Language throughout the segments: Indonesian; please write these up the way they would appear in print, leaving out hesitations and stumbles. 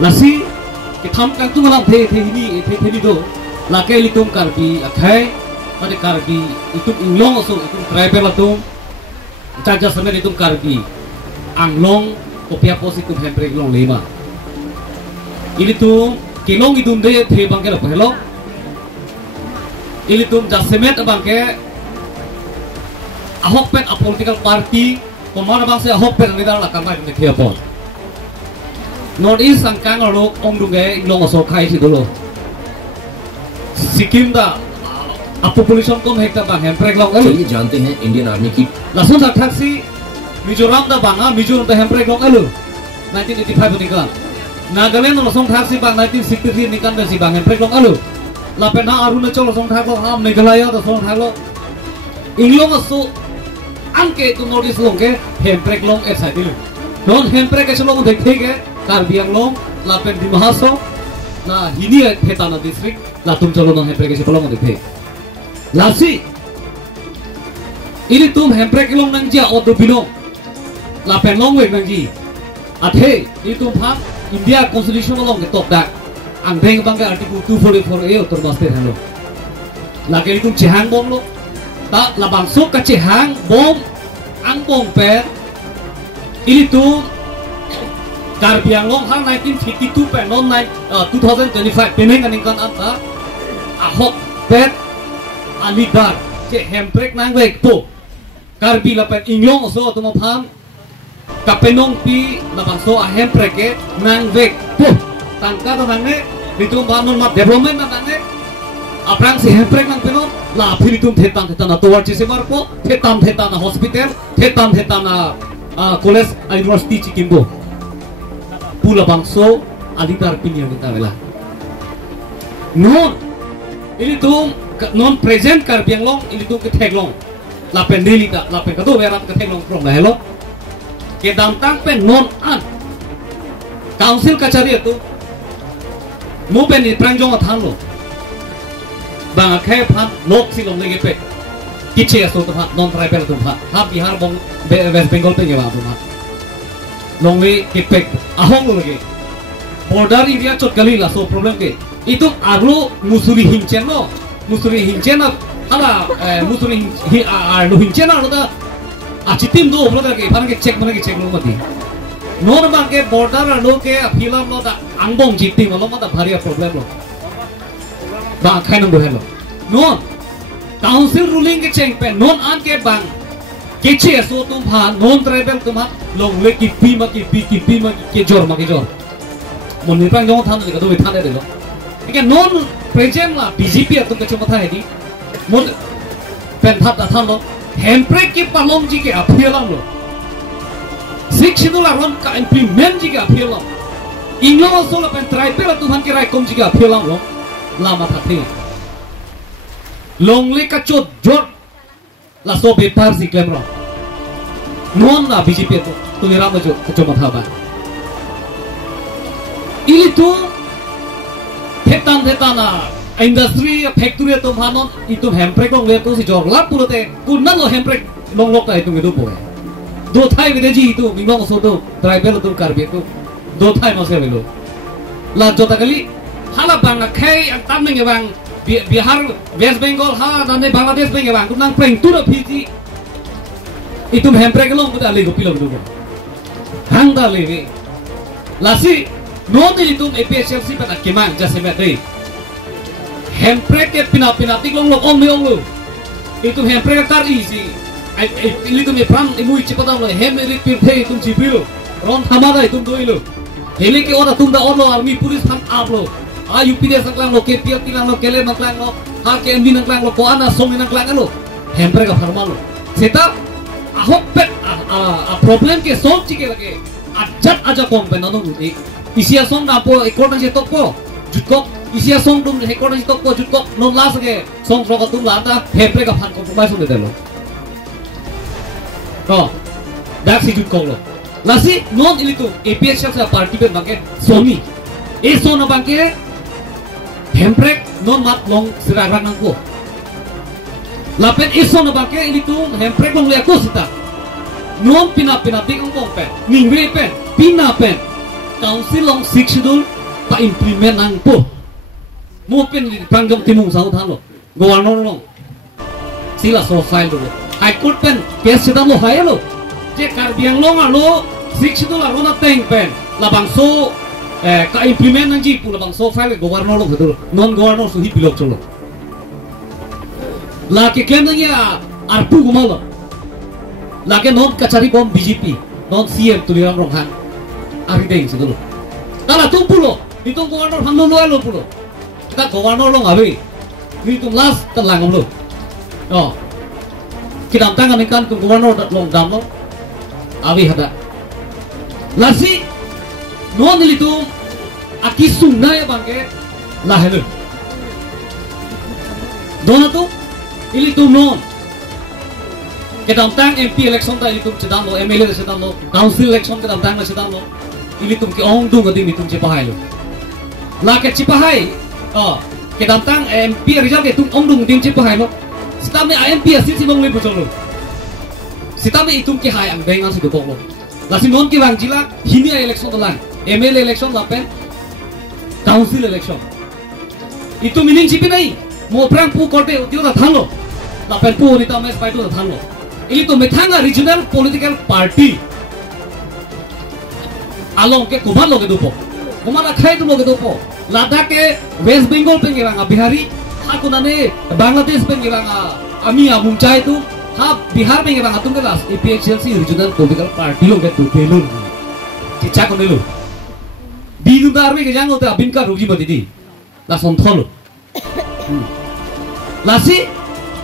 Lasi kita kan tu malam the ini do lakai litum karbi akai pada karbi itu inglong so itu tribal atum caca semen itu karbi anglong kopia positif handbrake long lima ini tuh kilong itu deh the bangke apa hello ini tuh jasemet bangke Ahok pet a political party pemana bangsa Ahok pet ni dalam kampai ni the apa North East angkang lalu ong dungai inglong so kai si dulu Sikkim दा पॉपुलेशन कम है तब हैम्ब्रेक लॉन्ग है ये जानते हैं Indian army की लासों तक थी मिजोरम दा बांगा मिजोरम दा हैम्ब्रेक लॉन्ग है 1985 निकाल नागालैंड लासों थी बांग 1963 निकाल दा सी बांग हैम्ब्रेक लॉन्ग है लापेना अरुणाचल लासों थी हम मेघालय लासों थी इंग्लैंड सो अंके तो नॉर्थ ईस्ट लॉन्ग के हैम्ब्रेक लॉन्ग ऐसा दिल नॉन हैम्ब्रेक ऐसे लॉन्ग देखते हैं कार्बी आंगलोंग लापेन दिमाहासो ना हिनी हेताना डिस्ट्रिक्ट ला तुम चलो ना हैम्ब्रेक ऐसे पलंग देखे लासी ini तुम हैम्ब्रेक लोंग नंजिया और दो बिलों ला पेनलोंग वे नंजी आधे ini तुम भाग इंडिया कॉन्स्टिट्यूशन लोंग के टॉप दैक अंधेंग बंगे आर्टिकल 244 ए उत्तर बास्ते हैं लो लाके ini तुम चेहांग बोम लो ता ला बांसो का चेहांग बोम अंग बोम पर ini तुम Karbi Anglong hang 1952 pe non 2025 pening aning kan anta Ahok pet alidar ke hemprek nang wek po Karbi la pet inglong so to mapam kapenong pi la bangso a hemprek ke nang wek po tangka ta nang ne ditum banon ma development na nang ne aprang si hemprek nang penon la philitum thetan na towar chise mar po thetan na hospital thetan na college university chikimbo pula bangso alidar pinya kita bela non ini tuh non present Karbi Anglong ini tuh keteglong lapen delita lapen kado berat keteglong from dah hello ke damtang pen non an council kacari itu mo pen ni prangjong athan lo bang akhe phat lok silong lege pe kiche aso to phat non tribal to phat Bihar bong West Bengal pe ngewa to phat longwe kepek ahong lagi border area chot kali la so problem ke itu arlo musuri hincen hala musuri arlo hincen arlo da achitim do oblo da ke ke check lo mati non bang ke border arlo ke filam lo da angbong jitim lo mata bharia problem lo ba khainam do hello non council ruling ke check pe non an ke bang किचे सो तुम भा non tribal तुम लोग ले की पी मा के जोर मुन्नी पांग जों थान के तो वे थाने दे लो ठीक है नॉन प्रेजेंट ला बीजेपी तुम के चमथा है दी मुन पेन था थान लो हैम्ब्रेक की पालोम जी के अफियलाम लो शिक्षितुला रन का इंप्लीमेंट जी के अफियलाम इंग्लिश सोला पेन ट्राइबल तुम के राय कम जी के अफियलाम लो लामा था थे लोंग ले का चो जोर la so bepar si klemro non na BJP tu ni rama jo cuma thaba ini tu thetan na industry factory tu bhanon itu hemprek long le tu si jor lap purote kunna lo hemprek long lok ta itu ngedu pore do thai videji itu mingong so tu tribal tu Karbi tu do thai no se velo la jota kali hala bang khai ang tam nge bang Bihar West Bengal ha dan Bangladesh bang bang kunang preng tu da phiji itu hemprek long da le gopilo do hang da le lasi no de itu APSLC pada kemang jase me dei hemprek ke pina tik long ong me ong lo itu hemprek tar easy ini tu me pram imui chipada lo hemeri pirthei tum chipilo ron thamada tum doilo hele ke ora tum da orlo army police han aplo UPD nangklang lo, KPLT nang lo, KLM nangklang lo, HKMB nangklang lo, Koana Song nangklang lo, hemprek ka farma lo. Seta Ahok pet problem ke solve chike lage, ajat aja kong pe nanu ni. Isia song na po ekor na je tokpo, jutkok isia song tum ekor na je tokpo jutkok non las ke song ro ka tum la ta hemprek ka phan compromise de lo. To dak si jutkok lo. Lasi non ilitu APSL sa party pe bangke Somi. E so na bangke hemprek non mat long sirarang nangko lapen iso na bangke ini tu hemprek long liako sita non pina dik ang pe ningre pen pina pen council long 6 schedule pa implement nang po mo pen prangjam timung sau than lo governor long sila so file lo high court pen case sedang lo hai lo je Karbi Anglong alo 6 schedule aro na teng pen labang so ka implement nang ji pu labang so file governor lo betul non governor so hi bilok cholo la ke claim nang ya arpu gumalo la ke non kachari bom BJP non CM tuliram rong han ari deng sedulu kala tung pulo itu governor han lo lo pulo kita governor lo ngabe ni tung last telang lo oh kita tangan ikan tung governor long dam lo abi hada lasi non itu aki sunna ya bangke lahelu dona tu ili tu non kita tang MP election ta ili tu sedang lo MLA sedang lo council election kita tang sedang lo ili tu ki ong dung adi tu cipahai lo la ke cipahai oh kita tang MP result ke tu ong dung dim cipahai lo sitame MP asil si long le bocor lo sitame itu ki hai ang bengang si dokok lo lasi non ki bang jila hini election telang MLA election lapen council election itu meaning cipi nai mo prang pu korte utiu da thang lo lapen pu ni ta mes pai tu da thang lo ili to methanga regional political party along ke kuman lo ke dupo kuman la khai tu lo ke dupo ladakh ke West Bengal pe ngiranga bihari ha kunane Bangladesh pe ngiranga ami amung chai tu ha Bihar pe ngiranga tum ke las APHLC regional political party lo ke tu belun chicha ko nelu binu dar me ke jango ta binka roji madidi la son tholo lasi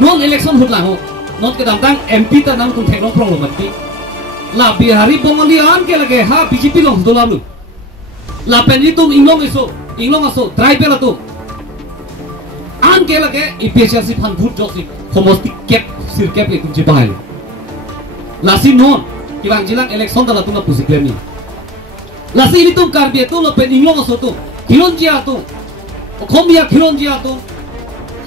non election hut lang ho not ke dang MP ta nang tum thek long prong lo mati la Bihari Bengali an ke lage ha BJP long dola lu la peni tum inglong aso tribal tu an ke lage APHLC phan bhut josi khomosti cap sir cap le tum je bahai lasi non ki bang jilang election ta la tum la pusi claim ni lasi ini tum Karbi tu lo pen inglong aso tu Kilonjia tu khomia Kilonjia tu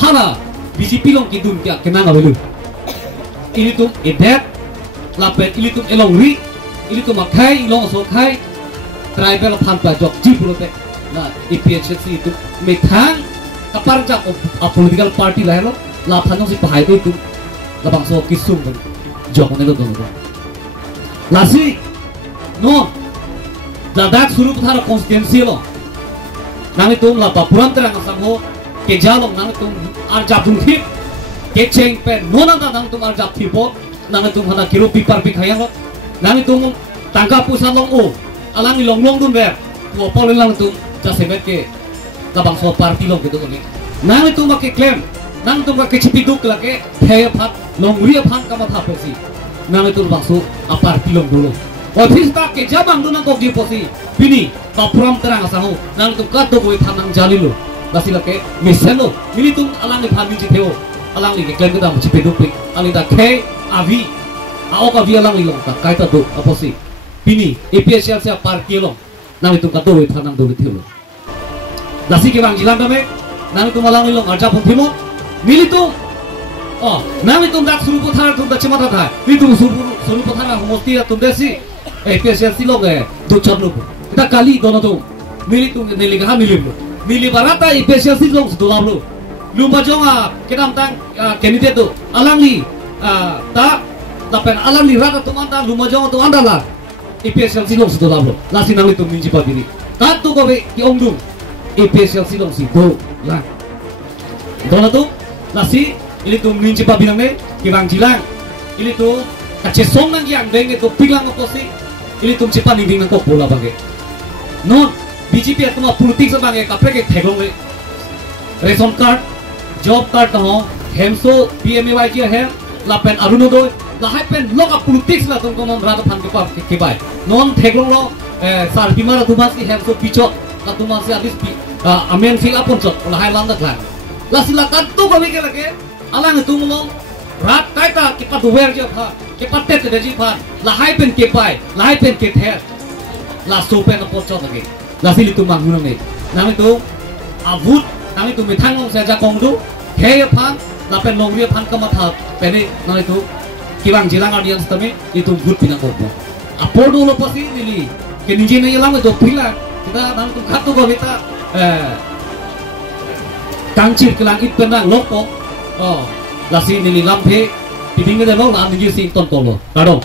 hala BJP long ki dum kya kenang alu ini tum edet lapet ini tum elongri ini tum makai ilong so kai tribal phan pa jok ji pulote na APHLC itu methang kapar jak political party lah lo la phan si pahai tu la bang so kisum jok ne lo dong lasi no Ladakh suru puthara constituency lo nang itu la papuran terang asam ho ke jalong nang itu arjap dungkhip ke cheng pen nona da nang tum arjap thipo nang itu hana kilo pipar pikhayang lo nang itu tangka pusan long o alang long dun ber wo pol lang itu jasemet ke kabang so party long gitu ni nang itu make claim nang tu make chipiduk lake thaya phat long ria phan kama thapesi nang itu bangso a party long dulu office tak ke jabang dunang kok di posi bini papuram terang asaho nang tu kat do goi thanang jalilo lasi lake miselo ini tu alang ni phami jitheo alang ni ke claim ke dam chipiduk pik ali da ke avi ao ka vi alang li long ta kai ta do aposi bini APHLC party long nang itu kat do goi thanang do thelo lasi ke bang jilan dame nang tu malang li long arja phimo mili tu oh nang itu dak suru puthara tu da chimata tha ni tu suru puthara hosti ya tum desi APHLC lo ge do chorlo kita kali dono tu mili tu nili ga milim mili barata APHLC lo dolablo lumba jonga kedam tang candidate tu alangli ta dapen alangli rata tu manta lumba jonga tu andala APHLC lo dolablo lasi nang itu minji pabini ta tu ko be ki ongdum APHLC lo si do la dono tu lasi ini tu minji pabinang ne ki bang jilang ini tu kacesong nang yang deng itu pilang apa sih ini tum cepat nih nang kok bola bangke non BJP atau politik sebagai kapre ke teglong le ration card job card ho hemso PMAY kia hai lapen arunodoy lahai pen loka politik lah tum non rata phan ke bai non teglong lo sar bimara tumasi hemso pichot la tumasi abis amen fil apon chot lahai landa klan lasilakan tu kami ke lage alang tu ngomong rat kaita kipat duwer je pha kipat tet de ji pha lahai pen ke pai lahai pen ke the la so pen apot chot lage la sili tu mang hunang ne nang itu avut nang itu methang long saja kongdu he pha la pen long ria phan ka matha pene nang itu kibang jilang audience tame itu gut pinang ko apodo lo pasi dili Keninjin na ilang itu pila kita nang tukat tu kita kangcir kelang it penang lopo lasi nili lampe pidingnya demo lang ninjin sing ton tolo. Kado.